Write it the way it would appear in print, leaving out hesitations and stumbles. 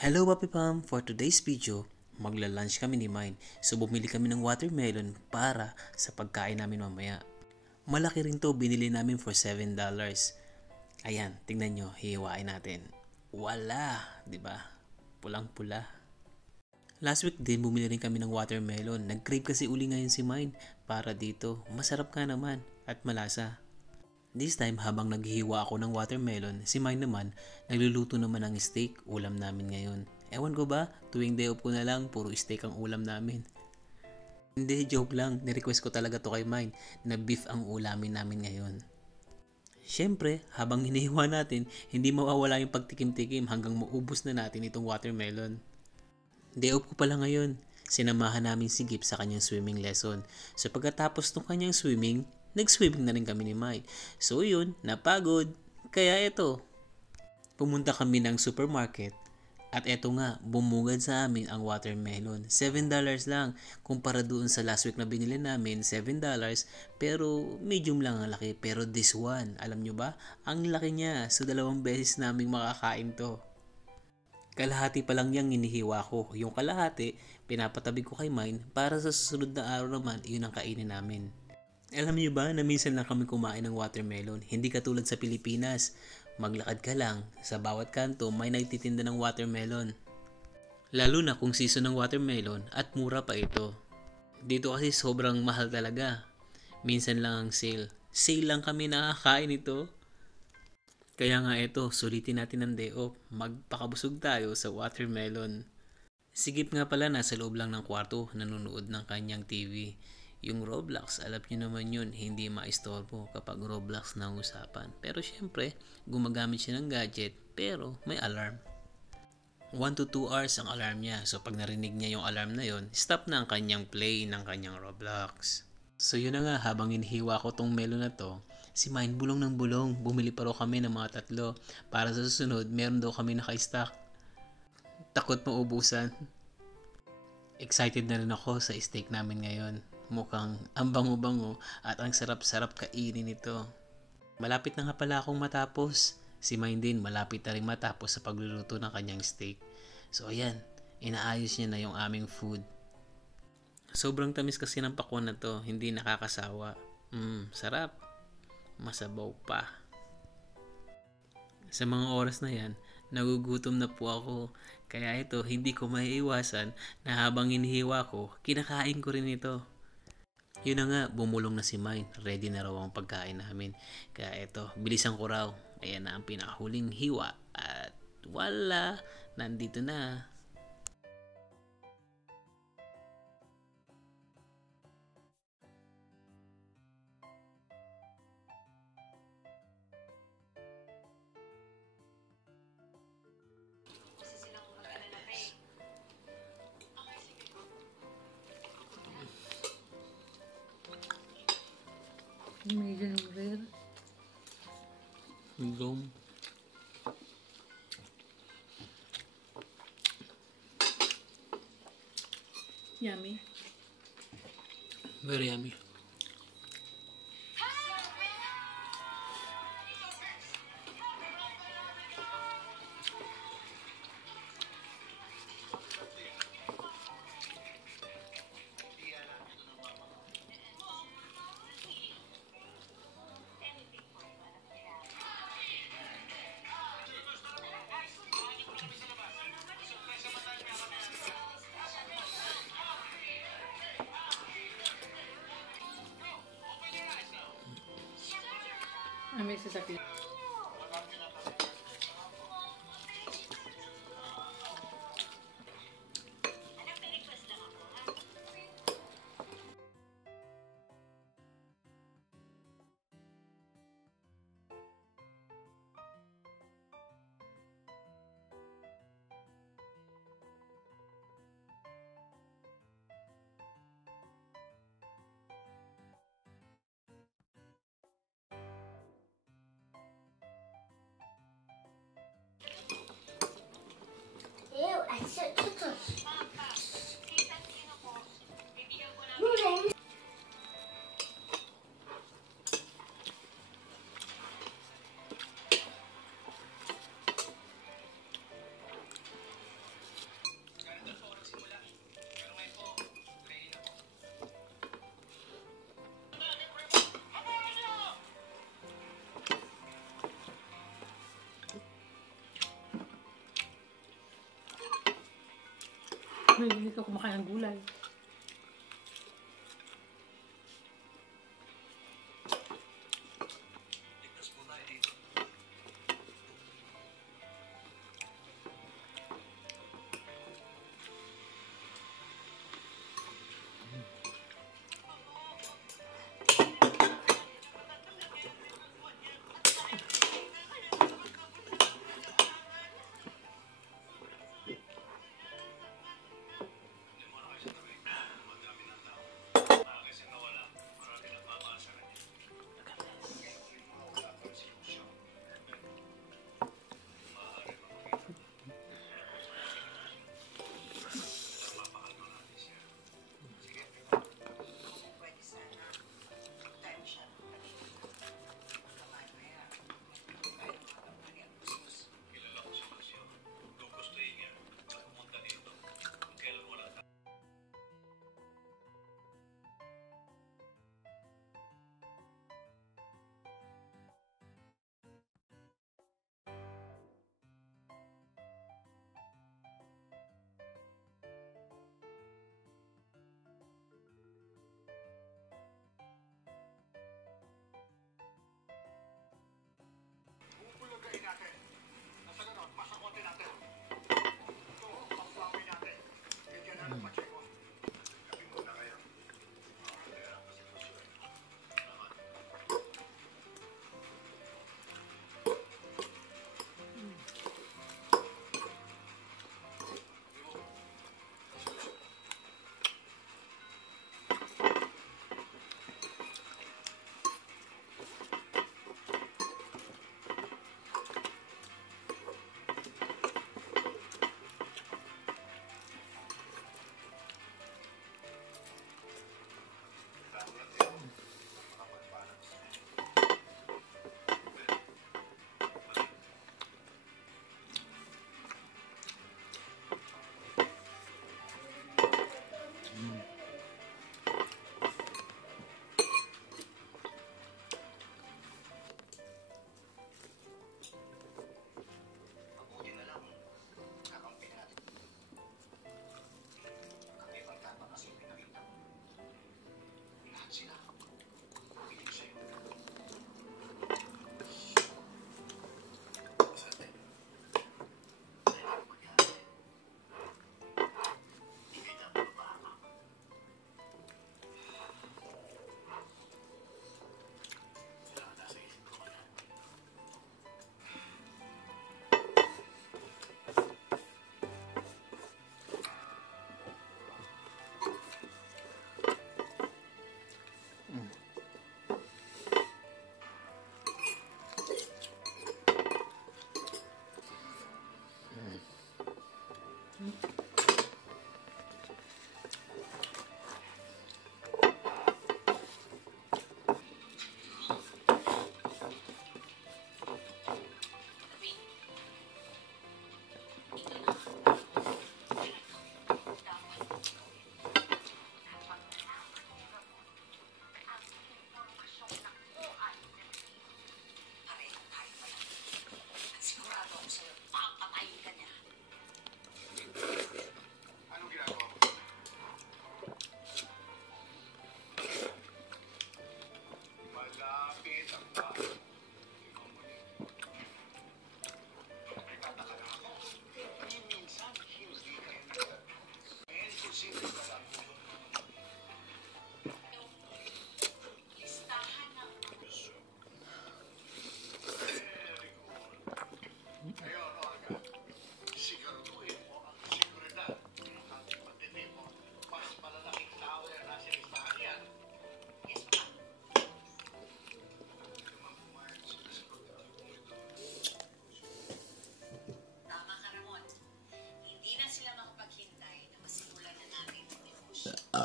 Hello Papi Pam! For today's video, magla-lunch kami ni Mine. So bumili kami ng watermelon para sa pagkain namin mamaya. Malaki rin to, binili namin for $7. Ayan, tingnan nyo, hihiwain natin. Wala, di ba? Pulang-pula. Last week din bumili rin kami ng watermelon. Nag-crave kasi uli ngayon si Mine para dito. Masarap ka naman at malasa. This time, habang naghihiwa ako ng watermelon, si Mine naman, nagluluto naman ng steak, ulam namin ngayon. Ewan ko ba, tuwing day off ko na lang, puro steak ang ulam namin. Hindi, joke lang, nirequest ko talaga to kay Mine, na beef ang ulamin namin ngayon. Siyempre, habang hinihiwa natin, hindi mawawala yung pagtikim-tikim hanggang maubos na natin itong watermelon. Day off ko pala ngayon, sinamahan namin si Gip sa kanyang swimming lesson. So pagkatapos ng kanyang swimming, nag-swimming na rin kami ni Mike. So yun, napagod. Kaya eto, pumunta kami ng supermarket at eto nga, bumugad sa amin ang watermelon. $7 lang kumpara doon sa last week na binili namin, $7 pero medium lang ang laki. Pero this one, alam nyo ba? Ang laki niya. So 2 beses naming makakain to. Kalahati pa lang yung hinihiwa ko. Yung kalahati, pinapatabi ko kay Mine para sa susunod na araw naman, yun ang kainin namin. Alam niyo ba na minsan lang kami kumain ng watermelon? Hindi katulad sa Pilipinas. Maglakad ka lang, sa bawat kanto may nagtitinda ng watermelon. Lalo na kung season ng watermelon at mura pa ito. Dito kasi sobrang mahal talaga. Minsan lang ang sale. Sale lang kami nakakain ito. Kaya nga ito, sulitin natin ang day off. Magpakabusog tayo sa watermelon. Sigip nga pala nasa loob lang ng kwarto, nanonood ng kanyang TV. Yung Roblox, alam niyo naman yun, hindi maistorbo kapag Roblox na usapan. Pero syempre, gumagamit siya ng gadget, pero may alarm. 1 to 2 hours ang alarm niya. So pag narinig niya yung alarm na yon, stop na ang kanyang play ng kanyang Roblox. So yun na nga, habang inihiwa ko tong melon na to, si Mine bulong ng bulong. Bumili pa raw kami ng mga 3 para sa susunod, meron daw kami naka-stock. Takot maubusan. Excited na rin ako sa steak namin ngayon. Mukhang ang bango-bango at ang sarap-sarap kainin ito. Malapit na nga pala akong matapos. Si Mine din malapit na rin matapos sa pagluluto ng kanyang steak. So ayan, inaayos niya na yung aming food. Sobrang tamis kasi ng pakwan na to, hindi nakakasawa. Sarap. Masabaw pa. Sa mga oras na yan, nagugutom na po ako. Kaya ito, hindi ko maiiwasan na habang hinihiwa ko, kinakain ko rin ito. Yun na nga, bumulong na si Mine. Ready na raw ang pagkain namin. Kaya ito, bilisan ko raw. Ayan na ang pinakahuling hiwa. At wala, nandito na. May ganun rare. Gum. Yummy. Very yummy. May sasakyan. Hindi ka kumakain ng gulay.